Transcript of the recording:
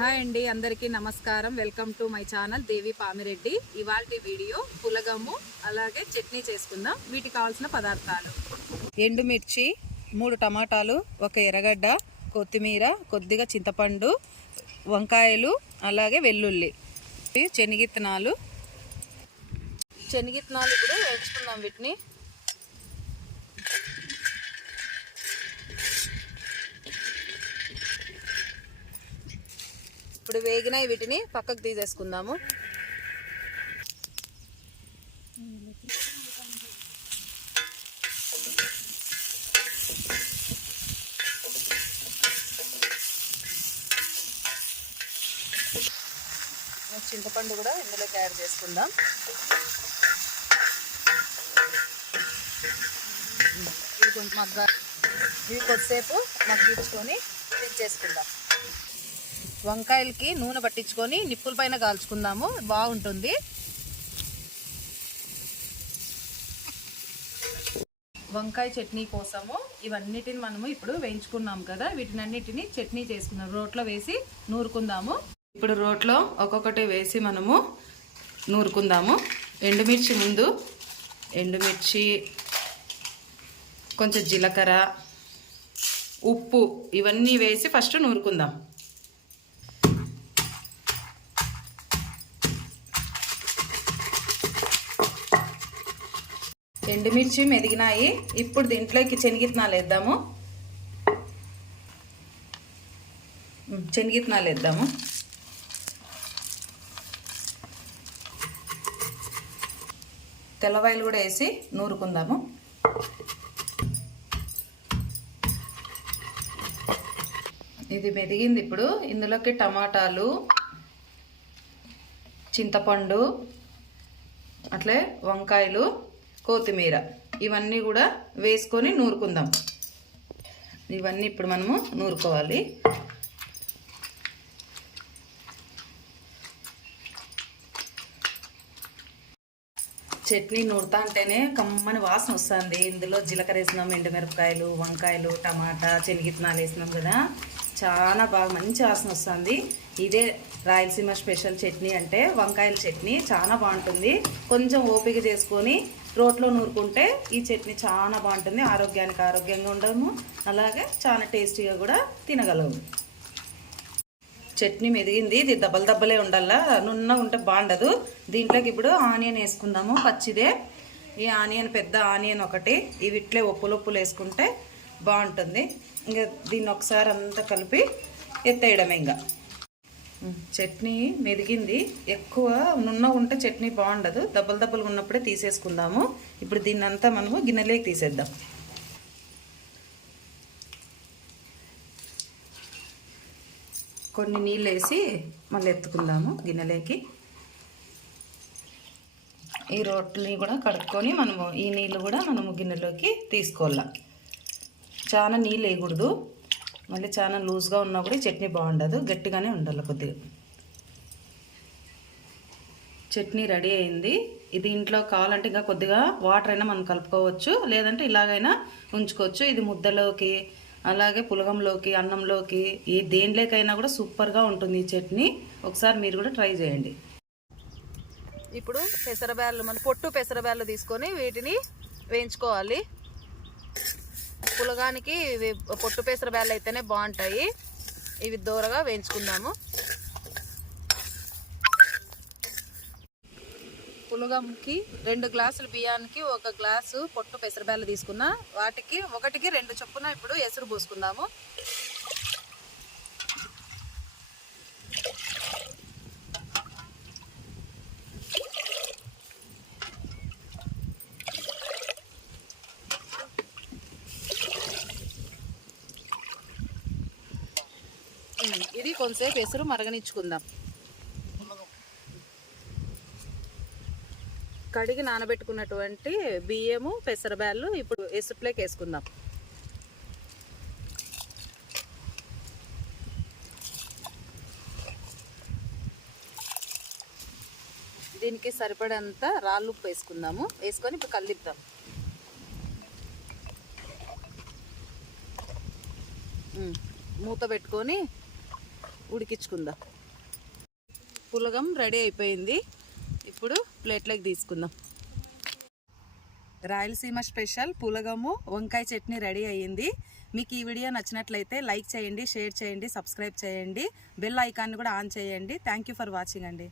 Hi అండి అందరికీ నమస్కారం. Welcome to my channel Devi Pamireddy. ఇవాళ వీడియో పులగము అలాగే చట్నీ చేసుకుందాం. వీటికి కావాల్సిన పదార్థాలు. ఎండుమిర్చి మూడు టమాటాలు ఒక ఎర్రగడ్డ కొత్తిమీర కొద్దిగా చింతపండు వంకాయలు అలాగే వెల్లుల్లి. శనగిత్తనాలు. శనగిత్తనాలు ఇప్పుడు వేసుకుందాం వీటిని. ఇప్పుడు వేగినాయి వీటిని పక్కకు తీసేసుకుందాము. చింతపండు కూడా ఇందులో తయారు చేసుకుందాం. ఇది కొంచెం మగ్గ ఇవి కొద్దిసేపు మగ్గించుకొని చేసుకుందాం వంకాయలకి నూనె పట్టించుకొని నిప్పుల పైన కాల్చుకుందాము. బాగుంటుంది. వంకాయ చట్నీ కోసము ఇవన్నిటిని మనము ఇప్పుడు వేయించుకున్నాము కదా. వీటినన్నిటిని చట్నీ చేసుకుందాం రోట్లో వేసి నూరుకుందాము. ఇప్పుడు రోట్లో ఒక్కొక్కటి వేసి మనము నూరుకుందాము. ఎండుమిర్చి ముందు ఎండుమిర్చి కొంచెం జీలకర్ర ఉప్పు ఇవన్నీ వేసి ఫస్ట్ నూరుకుందాం. ఎండుమిర్చి మెదిగినాయి. ఇప్పుడు దీంట్లోకి శనగిత్తనాలు వేద్దాము. శనగిత్తనాలు వేద్దాము. తెల్లవాయలు కూడా వేసి నూరుకుందాము. ఇది మెదిగింది ఇప్పుడు. ఇందులోకి టమాటాలు చింతపండు అట్లే వంకాయలు కొత్తిమీర. ఇవన్నీ కూడా వేసుకొని నూరుకుందాం. ఇవన్నీ ఇప్పుడు మనము నూరుకోవాలి. చట్నీ నూరుతా అంటేనే కమ్మని వాసన వస్తుంది. ఇందులో జీలకర్ర వేసినాం ఎండుమిరపకాయలు వంకాయలు టమాటా శనగిత్తనాలు వేసినాం కదా. చాలా బాగా మంచి వాసన వస్తుంది. ఇదే రాయలసీమ స్పెషల్ చట్నీ అంటే వంకాయల చట్నీ చాలా బాగుంటుంది. కొంచెం ఓపిక చేసుకొని రోట్లో నూరుకుంటే ఈ చట్నీ చాలా బాగుంటుంది ఆరోగ్యానికి ఆరోగ్యంగా ఉండము. అలాగే చాలా టేస్టీగా కూడా తినగలము. చట్నీ మెదిగింది ఇది దెబ్బలు దెబ్బలే ఉండాలా? నున్న ఉంటే బాగుండదు. దీంట్లోకి ఇప్పుడు ఆనియన్ వేసుకుందాము పచ్చిదే. ఈ ఆనియన్ పెద్ద ఆనియన్ ఒకటి ఇవి ఇట్లే ఉప్పులు ఉప్పులు వేసుకుంటే బాగుంటుంది. ఇంకా దీన్ని ఒకసారి అంతా కలిపి ఎత్తేయడమే ఇంకా. చట్నీ మెదిగింది. ఎక్కువ నున్న ఉంటే చట్నీ బాగుండదు. దెబ్బలు దెబ్బలు ఉన్నప్పుడే తీసేసుకుందాము. ఇప్పుడు దీన్ని అంతా మనము గిన్నెలోకి తీసేద్దాం. కొన్ని నీళ్ళు వేసి మళ్ళీ ఎత్తుకుందాము గిన్నెలోకి. ఈ రొట్టెని కూడా కడుక్కొని మనము ఈ నీళ్ళు కూడా మనము గిన్నెలోకి తీసుకోవాలి. చాలా నీళ్ళు వేయకూడదు. మళ్ళీ చాలా లూజ్గా ఉన్నా కూడా చట్నీ బాగుండదు గట్టిగానే ఉండాలి కొద్దిగా. చట్నీ రెడీ అయింది. ఇది ఇంట్లో కావాలంటే ఇంకా కొద్దిగా వాటర్ అయినా మనం కలుపుకోవచ్చు లేదంటే ఇలాగైనా ఉంచుకోవచ్చు. ఇది ముద్దలోకి అలాగే పులగంలోకి అన్నంలోకి ఏ దేనిలోకైనా కూడా సూపర్గా ఉంటుంది ఈ చట్నీ. ఒకసారి మీరు కూడా ట్రై చేయండి. ఇప్పుడు పెసరబ్యాళ్ళు మన పొట్టు పెసరబ్యాళ్ళు తీసుకొని వీటిని వేయించుకోవాలి. పులగానికి ఇవి పొట్టు పెసర బ్యాళ్ళు అయితేనే బాగుంటాయి. ఇవి దూరగా వేయించుకుందాము. పులగంకి రెండు గ్లాసులు బియ్యానికి ఒక గ్లాసు పొట్టు పెసరబ్యాళ్ళు తీసుకున్నా. వాటికి ఒకటికి రెండు చొప్పున ఇప్పుడు ఎసురు పోసుకుందాము. ఇది కొంతసేపు ఎసురు మరగనిచ్చుకుందాం. కడిగి నానబెట్టుకున్నటువంటి బియ్యము పెసరబ్యాళ్ళు ఇప్పుడు ఎసుట్లోకి వేసుకుందాం. దీనికి సరిపడంత రాళ్ళు ఉప్పు వేసుకుందాము. వేసుకొని ఇప్పుడు కలిద్దాం మూత పెట్టుకొని ఉడికించుకుందాం. పులగం రెడీ అయిపోయింది. ఇప్పుడు ప్లేట్లోకి తీసుకుందాం. రాయలసీమ స్పెషల్ పులగము వంకాయ చట్నీ రెడీ అయ్యింది. మీకు ఈ వీడియో నచ్చినట్లయితే లైక్ చేయండి షేర్ చేయండి సబ్స్క్రైబ్ చేయండి. బెల్ ఐకాన్ కూడా ఆన్ చేయండి. థ్యాంక్ యూ ఫర్ వాచింగ్ అండి.